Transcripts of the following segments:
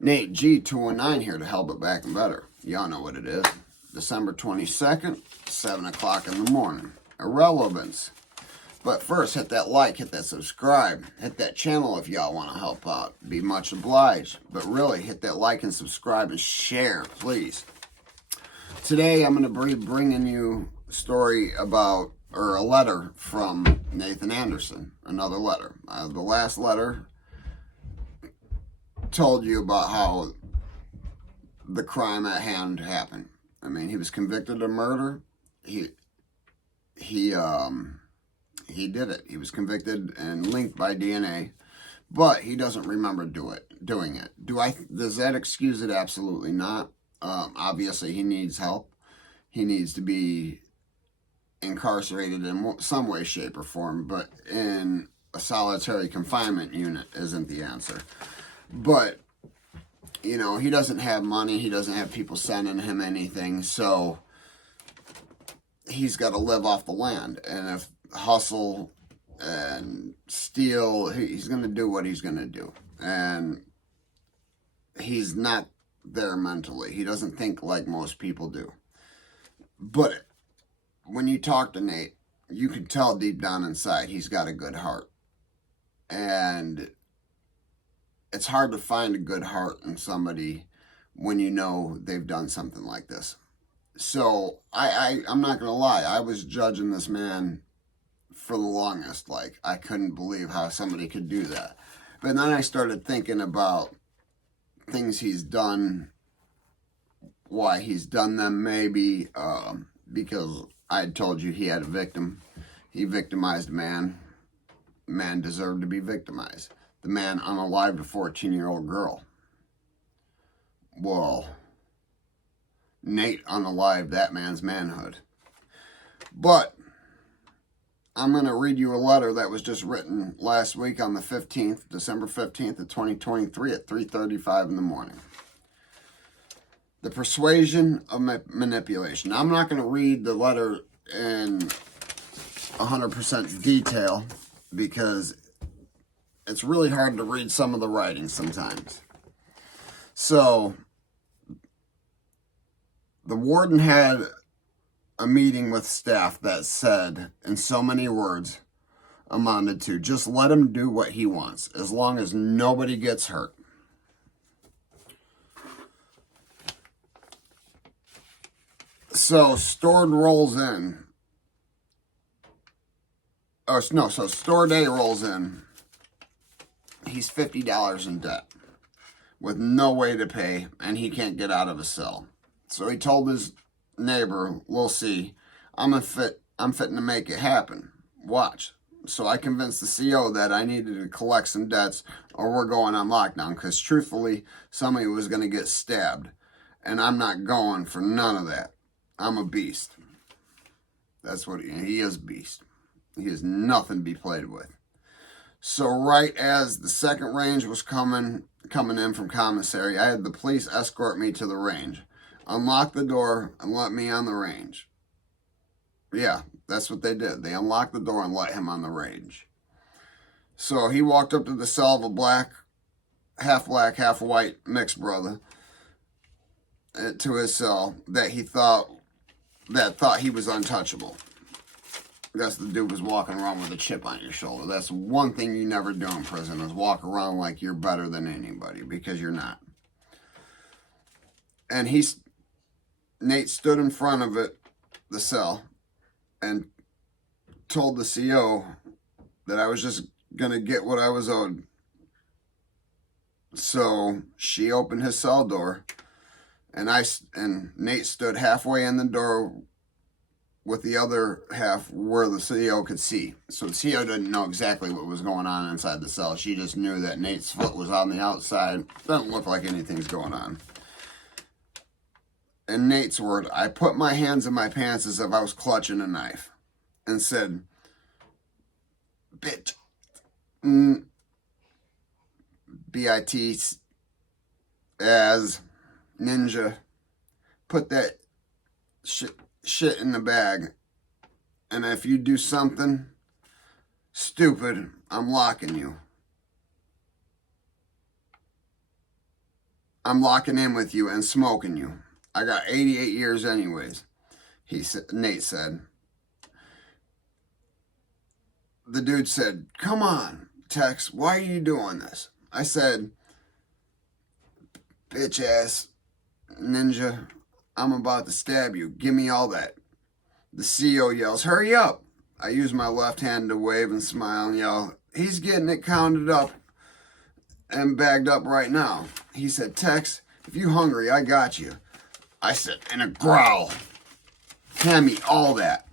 Nate G219 here to help it back and better. Y'all know what it is. December 22nd, 7 o'clock in the morning. Irrelevance. But first, hit that like, hit that subscribe, hit that channel if y'all want to help out. Be much obliged. But really, hit that like and subscribe and share, please. Today, I'm going to be bringing you a story about, or a letter from Nathan Anderson. Another letter. The last letter told you about how the crime at hand happened. I mean, he was convicted of murder. He did it. He was convicted and linked by DNA, but he doesn't remember doing it. Does that excuse it? Absolutely not. Obviously, he needs help. He needs to be incarcerated in some way, shape, or form, but in a solitary confinement unit isn't the answer. But, you know, he doesn't have money. He doesn't have people sending him anything, so he's got to live off the land. And if hustle and steal, he's going to do what he's going to do. And he's not there mentally. He doesn't think like most people do. But when you talk to Nate, you can tell deep down inside he's got a good heart. And it's hard to find a good heart in somebody when you know they've done something like this. So I'm not going to lie. I was judging this man for the longest. Like, I couldn't believe how somebody could do that. But then I started thinking about things he's done, why he's done them maybe, because I had told you he had a victim. He victimized a man. Man deserved to be victimized. The man unalived a 14-year-old girl. Well, Nate unalived that man's manhood. But I'm going to read you a letter that was just written last week on the 15th, December 15th of 2023 at 3:35 in the morning. The persuasion of manipulation. Now, I'm not going to read the letter in 100% detail because it's really hard to read some of the writing sometimes. So, the warden had a meeting with staff that said, in so many words, amounted to, just let him do what he wants, as long as nobody gets hurt. So, Stored rolls in. Oh, no, so Store Day rolls in. He's $50 in debt with no way to pay, and he can't get out of his cell. So he told his neighbor, we'll see, I'm fitting to make it happen. Watch. So I convinced the CO that I needed to collect some debts or we're going on lockdown, because truthfully, somebody was going to get stabbed. And I'm not going for none of that. I'm a beast. That's what he is, a beast. He is nothing to be played with. So right as the second range was coming in from commissary, I had the police escort me to the range, unlock the door, and let me on the range. Yeah, that's what they did. They unlocked the door and let him on the range. So he walked up to the cell of a half black, half white mixed brother to his cell that thought he was untouchable. That's the dude was walking around with a chip on your shoulder. That's one thing you never do in prison, is walk around like you're better than anybody, because you're not. And Nate stood in front of the cell, and told the CO that I was just going to get what I was owed. So she opened his cell door, and Nate stood halfway in the door with the other half where the CO could see. So the CO didn't know exactly what was going on inside the cell. She just knew that Nate's foot was on the outside. Doesn't look like anything's going on. In Nate's word, I put my hands in my pants as if I was clutching a knife and said, bitch, B-I-T as ninja, put that shit in the bag, and if you do something stupid, I'm locking you. I'm locking in with you and smoking you. I got 88 years anyways, Nate said. The dude said, come on, Tex, why are you doing this? I said, bitch ass ninja, I'm about to stab you. Give me all that. The CO yells, hurry up. I use my left hand to wave and smile and yell, he's getting it counted up and bagged up right now. He said, Tex, if you hungry, I got you. I said, in a growl. Hand me all that.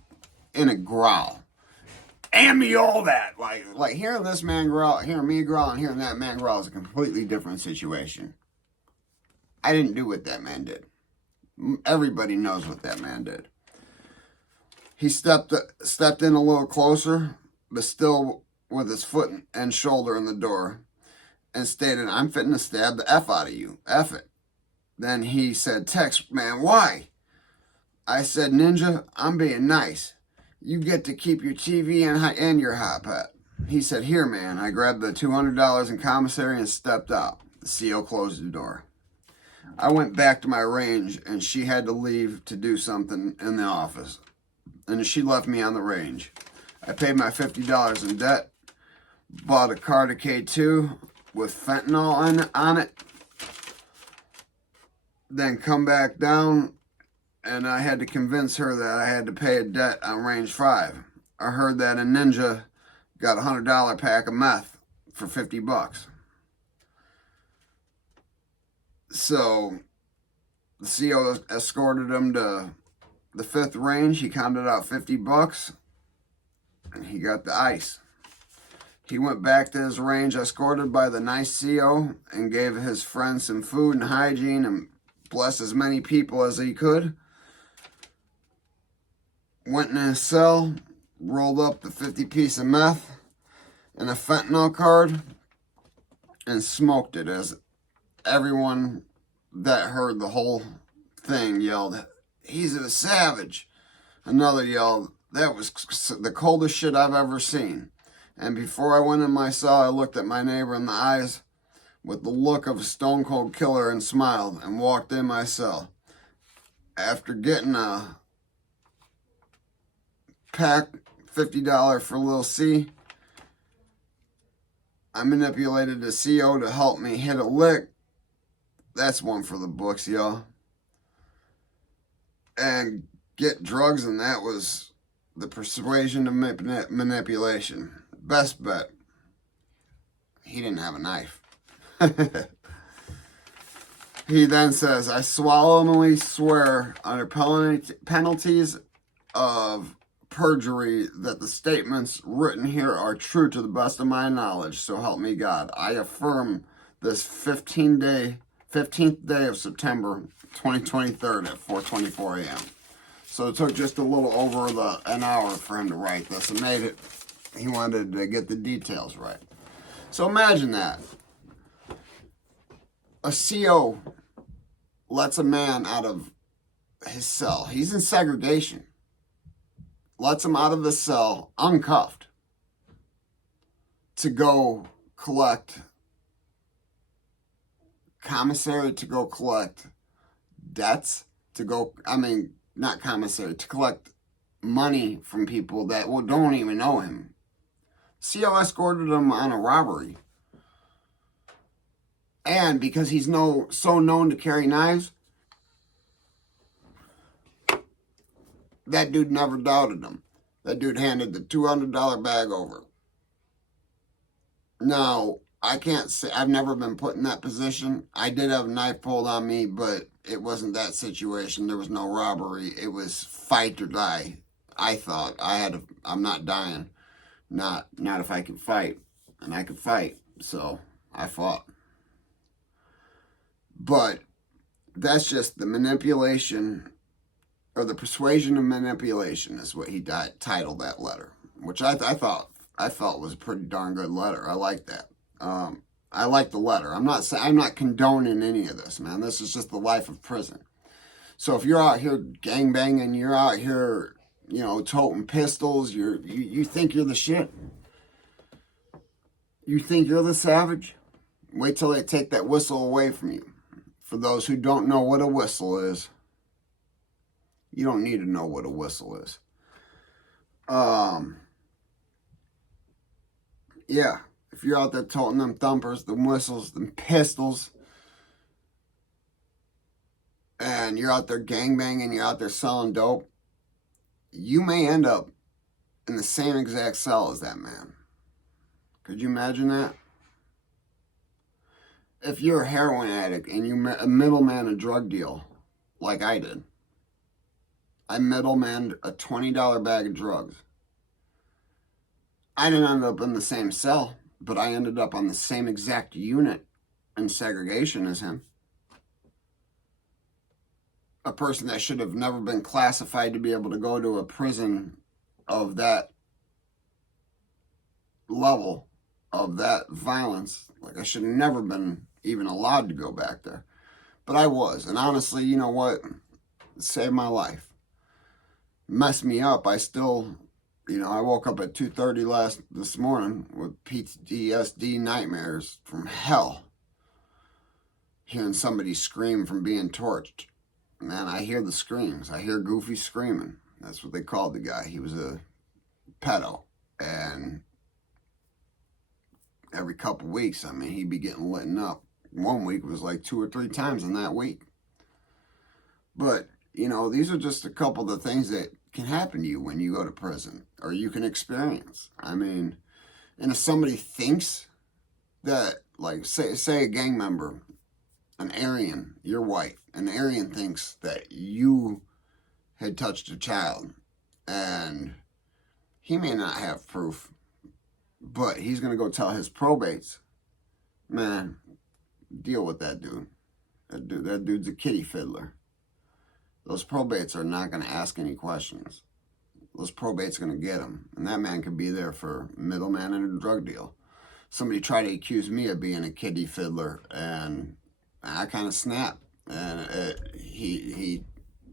In a growl. Hand me all that. Like hearing this man growl, hearing me growl, and hearing that man growl is a completely different situation. I didn't do what that man did. Everybody knows what that man did. He stepped in a little closer, but still with his foot and shoulder in the door, and stated, I'm fitting to stab the F out of you. F it. Then he said, Tex, man, why? I said, Ninja, I'm being nice. You get to keep your TV and your hot pot. He said, here, man. I grabbed the $200 in commissary and stepped out. The CO closed the door. I went back to my range, and she had to leave to do something in the office. And she left me on the range. I paid my $50 in debt, bought a card of K2 with fentanyl on it, then come back down, and I had to convince her that I had to pay a debt on range 5. I heard that a ninja got a $100 pack of meth for $50. So the CO escorted him to the 5th range. He counted out $50 and he got the ice. He went back to his range escorted by the nice CO and gave his friend some food and hygiene and blessed as many people as he could. Went in his cell, rolled up the 50-piece of meth and a fentanyl card and smoked it as everyone that heard the whole thing yelled, he's a savage. Another yelled, that was the coldest shit I've ever seen. And before I went in my cell, I looked at my neighbor in the eyes with the look of a stone cold killer and smiled and walked in my cell. After getting a pack, $50 for little C, I manipulated the CO to help me hit a lick. That's one for the books, y'all. And get drugs, and that was the persuasion of manipulation. Best bet. He didn't have a knife. He then says, I solemnly swear under penalties of perjury that the statements written here are true to the best of my knowledge, so help me God. I affirm this 15th day of September 2023 at 4:24 a.m. So it took just a little over an hour for him to write this and made it. He wanted to get the details right. So imagine that. A CO lets a man out of his cell. He's in segregation. Lets him out of the cell uncuffed to go collect commissary, to go collect debts, not commissary, to collect money from people that don't even know him. CO escorted him on a robbery. And because he's so known to carry knives, that dude never doubted him. That dude handed the $200 bag over. Now, I can't say, I've never been put in that position. I did have a knife pulled on me, but it wasn't that situation. There was no robbery. It was fight or die. I thought I'm not dying. Not if I could fight. And I could fight. So I fought. But that's just the manipulation, or the persuasion of manipulation is what he titled that letter, which I felt was a pretty darn good letter. I like that. I like the letter. I'm not condoning any of this, man. This is just the life of prison. So if you're out here gangbanging, you're out here, toting pistols, you think you're the shit. You think you're the savage. Wait till they take that whistle away from you. For those who don't know what a whistle is, you don't need to know what a whistle is. Yeah, if you're out there toting them thumpers, them whistles, them pistols, and you're out there gangbanging, you're out there selling dope, you may end up in the same exact cell as that man. Could you imagine that? If you're a heroin addict and you middleman a drug deal, like I did, I middleman a $20 bag of drugs. I didn't end up in the same cell, but I ended up on the same exact unit in segregation as him. A person that should have never been classified to be able to go to a prison of that level, of that violence. Like, I should have never been even allowed to go back there. But I was. And honestly, you know what? It saved my life. Messed me up. I still, I woke up at 2:30 this morning with PTSD nightmares from hell. Hearing somebody scream from being torched. Man, I hear the screams. I hear Goofy screaming. That's what they called the guy. He was a pedo. And every couple weeks, he'd be getting lit up. One week was like 2 or 3 times in that week. But, these are just a couple of the things that can happen to you when you go to prison, or you can experience. And if somebody thinks that, like, say a gang member, an Aryan, you're white, an Aryan thinks that you had touched a child, and he may not have proof, but he's going to go tell his probates. Man, deal with that dude. That dude's a kitty fiddler. Those probates are not going to ask any questions. Those probates are going to get him. And that man could be there for middleman in a drug deal. Somebody tried to accuse me of being a kitty fiddler, and I kind of snapped. And he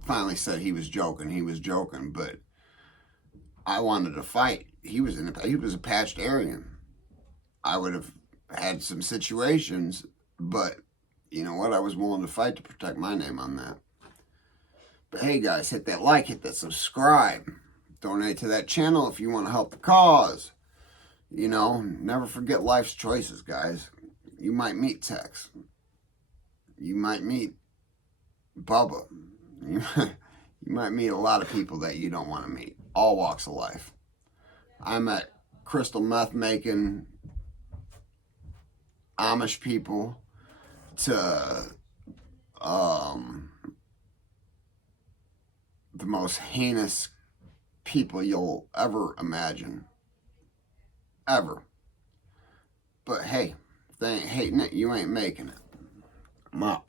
finally said he was joking. He was joking, but I wanted to fight. He was a patched Aryan. I would have had some situations, but you know what? I was willing to fight to protect my name on that. But hey, guys, hit that like, hit that subscribe. Donate to that channel if you want to help the cause. Never forget life's choices, guys. You might meet Tex. You might meet Bubba. You might meet a lot of people that you don't want to meet. All walks of life. I met crystal meth making Amish people to the most heinous people you'll ever imagine. Ever. But hey, if they ain't hating it, you ain't making it. I'm out.